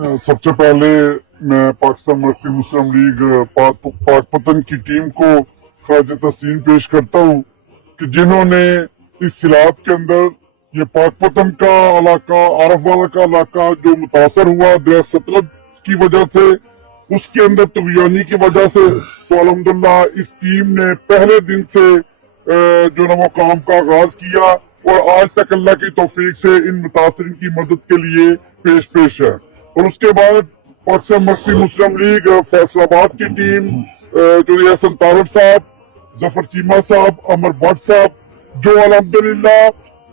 سب سے پہلے میں پاکستان مرکزی مسلم لیگ پاک پتن کی ٹیم کو خراج تحسین پیش کرتا ہوں کہ جنہوں نے اس سیلاب کے اندر یہ پاک پتن کا علاقہ، عارف والا کا علاقہ جو متاثر ہوا دریا ستلج کی وجہ سے، اس کے اندر طغیانی کی وجہ سے، تو الحمدللہ اس ٹیم نے پہلے دن سے جو نا وہ کام کا آغاز کیا اور آج تک اللہ کی توفیق سے ان متاثرین کی مدد کے لیے پیش ہے۔ اور اس کے بعد پاکستان مرکزی مسلم لیگ فیصل آباد کی ٹیم جو ریاست طارق صاحب، ظفر چیمہ صاحب، عمر بٹ صاحب، جو الحمدللہ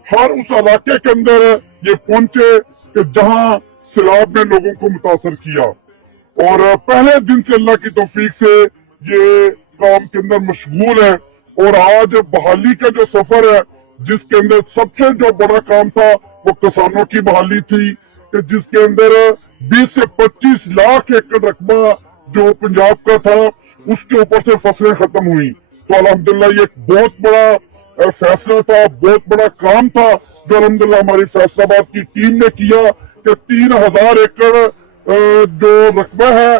ہر اس علاقے کے اندر یہ پہنچے کہ جہاں سیلاب نے لوگوں کو متاثر کیا، اور پہلے دن سے اللہ کی توفیق سے یہ کام کے اندر مشغول ہے۔ اور آج بحالی کا جو سفر ہے، جس کے اندر سب سے جو بڑا کام تھا وہ کسانوں کی بحالی تھی، کہ جس کے اندر 20 سے 25 لاکھ ایکڑ رقبہ جو پنجاب کا تھا، اس کے اوپر سے فصلیں ختم ہوئی۔ تو الحمدللہ یہ ایک بہت بڑا فیصلہ تھا، بہت بڑا کام تھا جو الحمدللہ ہماری فیصل آباد کی ٹیم نے کیا، کہ 3000 ایکڑ جو رقبہ ہے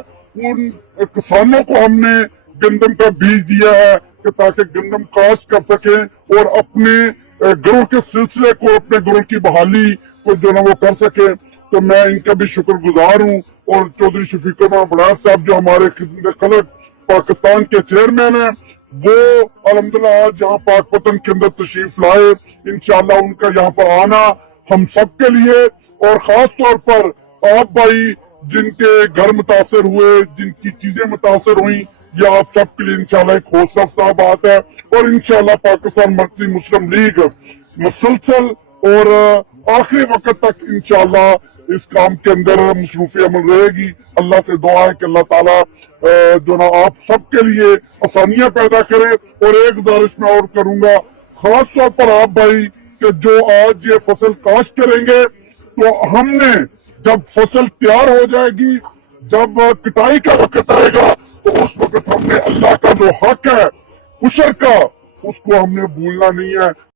ان کسانوں کو ہم نے گندم کا بیج دیا ہے کہ تاکہ گندم کاشت کر سکیں اور اپنے گروہ کے سلسلے کو، اپنے گروہ کی بحالی کو جو نا وہ کر سکیں۔ تو میں ان کا بھی شکر گزار ہوں، اور چودھری شفیق الرحمان بڑاس صاحب جو ہمارے خدمت خلق پاکستان کے چیئرمین ہیں، وہ الحمدللہ آج یہاں پاک پتن کے اندر تشریف لائے۔ انشاءاللہ ان کا یہاں پر آنا ہم سب کے لیے، اور خاص طور پر آپ بھائی جن کے گھر متاثر ہوئے، جن کی چیزیں متاثر ہوئیں، یہ آپ سب کے لیے انشاءاللہ ایک حوصلہ افزا بات ہے۔ اور انشاءاللہ پاکستان مرکزی مسلم لیگ مسلسل اور آخری وقت تک انشاءاللہ اس کام کے اندر مصروف عمل رہے گی۔ اللہ سے دعا ہے کہ اللہ تعالیٰ جو نا آپ سب کے لیے آسانیاں پیدا کرے۔ اور ایک گزارش میں اور کروں گا، خاص طور پر آپ بھائی کہ جو آج یہ فصل کاشت کریں گے، تو ہم نے جب فصل تیار ہو جائے گی، جب کٹائی کا وقت آئے گا، تو اس وقت ہم نے اللہ کا جو حق ہے عشر کا، اس کو ہم نے بھولنا نہیں ہے۔